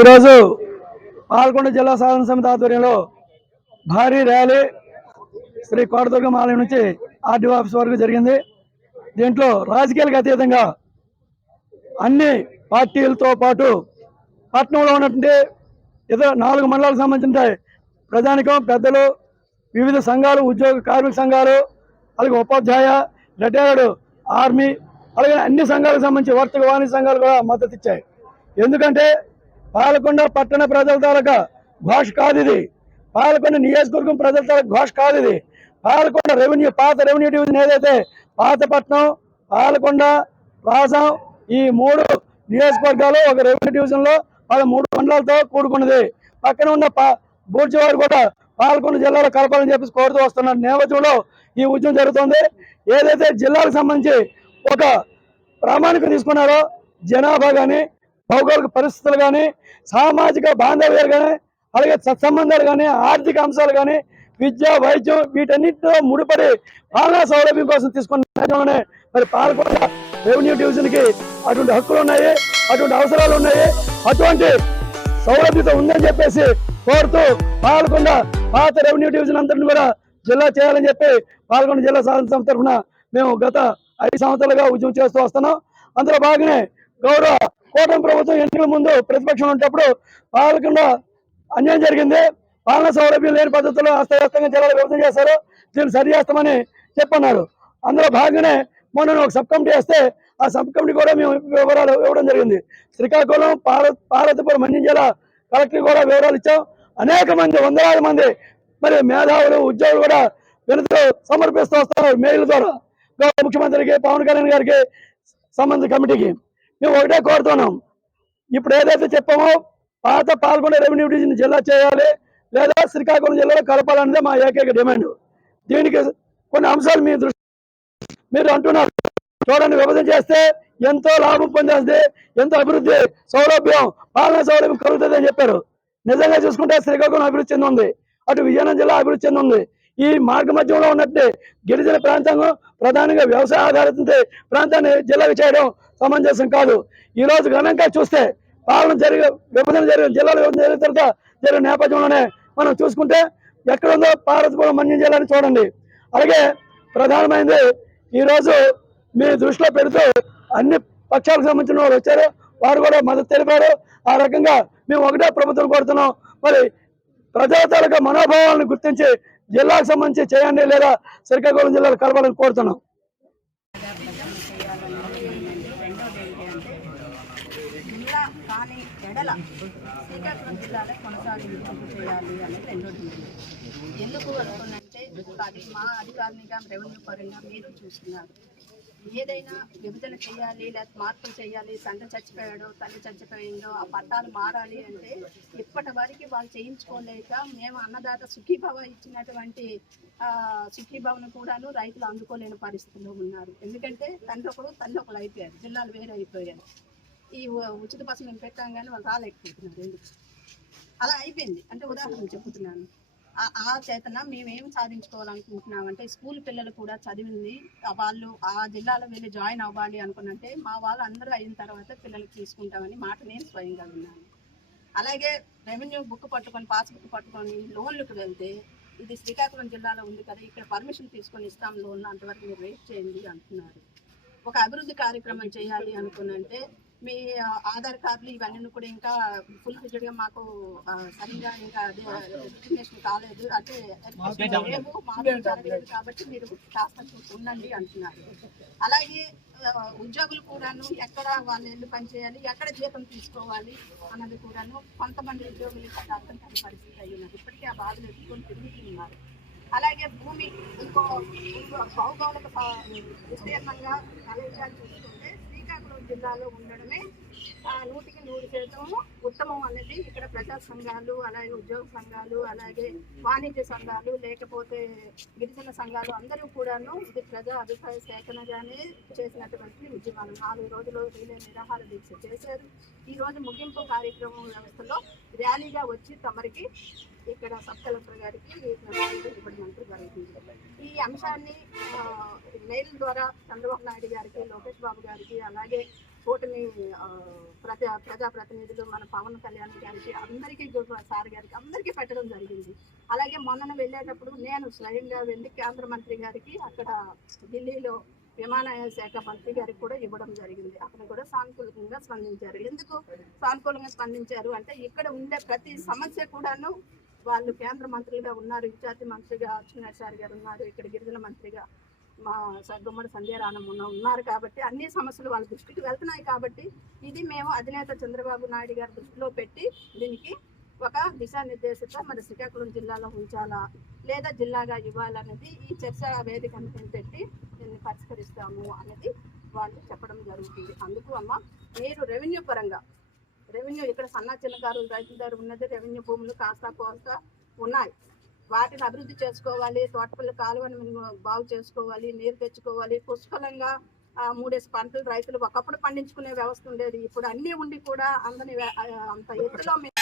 ఈరోజు పాల్గొండ జిల్లా సాధన సమితి ఆధ్వర్యంలో భారీ ర్యాలీ శ్రీ కోటదుర్గం ఆలయం నుంచి ఆర్డీఓ ఆఫీస్ వరకు జరిగింది. దీంట్లో రాజకీయాలకు అతీతంగా అన్ని పార్టీలతో పాటు పట్టణంలో ఉన్నటువంటి ఇతర నాలుగు మండలాలకు సంబంధించిన ప్రజానికం పెద్దలు వివిధ సంఘాలు ఉద్యోగ కార్మిక సంఘాలు అలాగే ఉపాధ్యాయ రిటైర్డ్ ఆర్మీ అలాగే అన్ని సంఘాలకు సంబంధించి వర్తక వాణిజ్య సంఘాలు కూడా మద్దతు ఇచ్చాయి. ఎందుకంటే పాలకొండ పట్టణ ప్రజల తాలూకా ఘోష కాదు ఇది. పాలకొండ నియోజకవర్గం ప్రజల తాలూకా ఘోష కాదు ఇది. పాలకొండ రెవెన్యూ పాత రెవెన్యూ డివిజన్ ఏదైతే పాతపట్నం పాలకొండ రాజం ఈ మూడు నియోజకవర్గాలు ఒక రెవెన్యూ డివిజన్లో వాళ్ళ మూడు మండలాలతో కూడుకున్నది. పక్కన ఉన్న పా బూడ్చివారు కూడా పాలకొండ జిల్లాలో కలపాలని చెప్పేసి కోరుతూ వస్తున్న నేపథ్యంలో ఈ ఉద్యమం జరుగుతుంది. ఏదైతే జిల్లాలకు సంబంధించి ఒక ప్రామాణిక తీసుకున్నారో జనాభా కానీ భౌగోళిక పరిస్థితులు కానీ సామాజిక బాంధవ్యాలు కానీ అలాగే సత్సంబంధాలు కానీ ఆర్థిక అంశాలు కానీ విద్య వైద్యం వీటన్నిటితో ముడిపడి పాలనా సౌలభ్యం కోసం తీసుకున్న మరి పాలకొండ రెవెన్యూ డివిజన్కి అటువంటి హక్కులు ఉన్నాయి అటువంటి అవసరాలు ఉన్నాయి అటువంటి సౌలభ్యత ఉందని చెప్పేసి కోరుతూ పాల్గొండ పాత రెవెన్యూ డివిజన్ అందరిని కూడా జిల్లా చేయాలని చెప్పి పాల్గొండ జిల్లా సాధన సంస్థ తరఫున మేము గత ఐదు సంవత్సరాలుగా ఉద్యమం చేస్తూ వస్తున్నాం. అందులో భాగమే గౌరవ కూటమి ప్రభుత్వం ఎన్నికల ముందు ప్రతిపక్షం ఉన్నప్పుడు పాల్గొండ అన్యాయం జరిగింది. పాలన సౌలభ్యం లేని పద్ధతిలో అస్తవ్యస్తంగా జిల్లాలు విభజన చేశారు. దీన్ని సరి చేస్తామని చెప్పన్నారు. అందులో భాగంగానే మొన్న ఒక సబ్ కమిటీ వేస్తే ఆ సబ్ కమిటీ కూడా మేము వివరాలు ఇవ్వడం జరిగింది. శ్రీకాకుళం పాల పార్వతీపురం మన్యం జిల్లా కలెక్టర్ కూడా వివరాలు ఇచ్చాం. అనేక మంది వందలాది మంది మరి మేధావులు ఉద్యోగులు కూడా వినతులు సమర్పిస్తూ వస్తున్నారు మెయిల్ ద్వారా. గౌరవ ముఖ్యమంత్రికి పవన్ కళ్యాణ్ గారికి సంబంధిత కమిటీకి. మేము ఒకటే కోరుతున్నాం. ఇప్పుడు ఏదైతే చెప్పామో పాత పాల్గొండ రెవెన్యూ డివిజన్ జిల్లా చేయాలి లేదా శ్రీకాకుళం జిల్లాలో కలపాలన్నదే మా ఏకైక డిమాండ్. దీనికి కొన్ని అంశాలు మీ దృష్టి మీరు అంటున్నారు. చూడండి విభజన చేస్తే ఎంతో లాభం పొందేస్తుంది ఎంతో అభివృద్ధి సౌలభ్యం పాలన సౌలభ్యం కలుగుతుంది అని చెప్పారు. నిజంగా చూసుకుంటే శ్రీకాకుళం అభివృద్ధి చెందింది. అటు విజయనగరం జిల్లా అభివృద్ధి చెందింది. ఈ మార్గ మధ్యంలో ఉన్నట్టే గిరిజన ప్రాంతంలో ప్రధానంగా వ్యవసాయ ఆధారిత ప్రాంతాన్ని జిల్లాకు చేయడం సమంజసం కాదు. ఈ రోజు చూస్తే పాలన జరిగే విభజన జరిగిన జిల్లాలు విభజన జరిగిన తర్వాత జరిగిన నేపథ్యంలోనే మనం చూసుకుంటే ఎక్కడ ఉందో పార్వతీపురం మన్యం జిల్లాని చూడండి. అలాగే ప్రధానమైనది ఈ రోజు మీ దృష్టిలో పెడుతూ అన్ని పక్షాలకు సంబంధించిన వారు వచ్చారు. వారు కూడా మద్దతు తెలిపారు. ఆ రకంగా మేము ఒకటే ప్రభుత్వం కోరుతున్నాం. మరి ప్రజల మనోభావాలను గుర్తించి జిల్లాకు సంబంధించి చేయండి లేదా శ్రీకాకుళం జిల్లాలో కలవాలని కోరుతున్నాం. జిల్లా ఎడల శ్రీకాకుళం జిల్లాలో కొనసాగింపు చేయాలి అనేది రెండో ఎందుకు అనుకున్నంటే అది మా అధికారినిగా రెవెన్యూ పరంగా మీరు చూస్తున్నారు. ఏదైనా విభజన చేయాలి లేదా మార్పులు చేయాలి తండ్రి చచ్చిపోయాడో తల్లి చచ్చిపోయిందో ఆ పట్టాలు మారాలి అంటే ఇప్పటి వరకు వాళ్ళు చేయించుకోలేక మేము అన్నదాత సుఖీభవ ఇచ్చినటువంటి ఆ, సుఖీభవను కూడాను రైతులు అందుకోలేని పరిస్థితుల్లో ఉన్నారు. ఎందుకంటే తండ్రి ఒకడు తల్లి ఒకరు అయిపోయారు. జిల్లాలు వేరే అయిపోయారు ఈ ఉచిత బస్సు మేము పెట్టాం కానీ వాళ్ళు రాలేకపోతున్నారు. ఎందుకు? అలా అయిపోయింది. అంటే ఉదాహరణ చెప్తున్నాను ఆ- చేతన మేమేం సాధించుకోవాలనుకుంటున్నామంటే స్కూల్ పిల్లలు కూడా చదివింది వాళ్ళు ఆ జిల్లాలో వెళ్ళి జాయిన్ అవ్వాలి అనుకున్నంటే మా వాళ్ళు అందరూ అయిన తర్వాత పిల్లలకి తీసుకుంటామని మాట నేను స్వయంగా విన్నాను. అలాగే రెవెన్యూ బుక్ పట్టుకొని పాస్బుక్ పట్టుకొని లోన్లకు వెళ్తే ఇది శ్రీకాకుళం జిల్లాలో ఉంది కదా ఇక్కడ పర్మిషన్ తీసుకొని ఇస్తాం లోన్ అంతవరకు మీరు వెయిట్ చేయండి అంటున్నారు. ఒక అభివృద్ధి కార్యక్రమం చేయాలి అనుకున్నంటే మీ ఆధార్ కార్డులు ఇవన్నీ కూడా ఇంకా ఫుల్గా మాకు సరిగ్గా ఇంకా రిజిస్ట్రేషన్ కాలేదు అంటే జరగలేదు కాబట్టి మీరు కాస్త ఉండండి అంటున్నారు. అలాగే ఉద్యోగులు కూడాను ఎక్కడ వాళ్ళు వెళ్ళి పనిచేయాలి ఎక్కడ జీతం తీసుకోవాలి అన్నది కూడాను కొంతమంది ఉద్యోగులు ఇక్కడ అర్థం కాని పరిస్థితి అయి ఉన్నది. ఇప్పటికీ ఆ బాధలు ఎదుర్కొని తిరుగుతున్నారు అలాగే భూమి ఇంకో భౌగోళిక విస్తీర్ణంగా శ్రీకాకుళం జిల్లాలో ఉండడమే నూటికి నూరు శాతము ఉత్తమం అనేది ఇక్కడ ప్రజా సంఘాలు అలాగే ఉద్యోగ సంఘాలు అలాగే వాణిజ్య సంఘాలు లేకపోతే గిరిజన సంఘాలు అందరూ కూడాను ఇది ప్రజా అభిప్రాయ సేకరణగానే చేసినటువంటి ఉద్యమాలు. నాలుగు రోజులు రిలే నిరాహార దీక్ష చేశారు. ఈ రోజు ముగింపు కార్యక్రమం వ్యవస్థలో ర్యాలీగా వచ్చి తమరికి ఇక్కడ సబ్ కలెక్టర్ గారికి మెమోరాండం ఇవ్వడం జరుగుతుంది. ఈ అంశాన్ని మెయిల్ ద్వారా చంద్రబాబు నాయుడు గారికి లోకేష్ బాబు గారికి అలాగే కూటమి ఆ, ప్రజా ప్రజాప్రతినిధులు మన పవన్ కళ్యాణ్ గారికి అందరికీ సార్ గారికి అందరికీ పెట్టడం జరిగింది. అలాగే మొన్న వెళ్ళేటప్పుడు నేను స్వయంగా వెళ్ళి కేంద్ర మంత్రి గారికి అక్కడ ఢిల్లీలో విమానయాన శాఖ మంత్రి గారికి కూడా ఇవ్వడం జరిగింది. అక్కడ కూడా సానుకూలంగా స్పందించారు. ఎందుకు సానుకూలంగా స్పందించారు అంటే ఇక్కడ ఉండే ప్రతి సమస్య కూడాను వాళ్ళు కేంద్ర మంత్రులుగా ఉన్నారు విద్యార్థి మంత్రిగా అచ్చెన్నాయుడు సార్ గారు ఉన్నారు ఇక్కడ గిరిజన మంత్రిగా మా స- గుమ్మడి సంధ్యారాణం ఉన్నారు కాబట్టి అన్ని సమస్యలు వాళ్ళ దృష్టికి వెళ్తున్నాయి కాబట్టి ఇది మేము అధినేత చంద్రబాబు నాయుడు గారి దృష్టిలో పెట్టి దీనికి ఒక దిశానిర్దేశత మరి శ్రీకాకుళం జిల్లాలో ఉంచాలా లేదా జిల్లాగా ఇవ్వాలనేది ఈ చర్చ వేదికను పెట్టి దీన్ని పరిష్కరిస్తాము అనేది వాళ్ళు చెప్పడం జరుగుతుంది. అందుకు అమ్మ మీరు రెవెన్యూ పరంగా రెవెన్యూ ఇక్కడ సన్న చిన్నకారు రైతుల దగ్గర ఉన్నది రెవెన్యూ భూములు కాస్త కోస్త ఉన్నాయి. వాటిని అభివృద్ధి చేసుకోవాలి తోటపల్లి కాలువని బాగు చేసుకోవాలి నీరు తెచ్చుకోవాలి. పుష్కలంగా మూడేసి పంటలు రైతులు ఒకప్పుడు పండించుకునే వ్యవస్థ ఉండేది. ఇప్పుడు అన్నీ ఉండి కూడా అందని వ్య- అంత ఎత్తులో మేము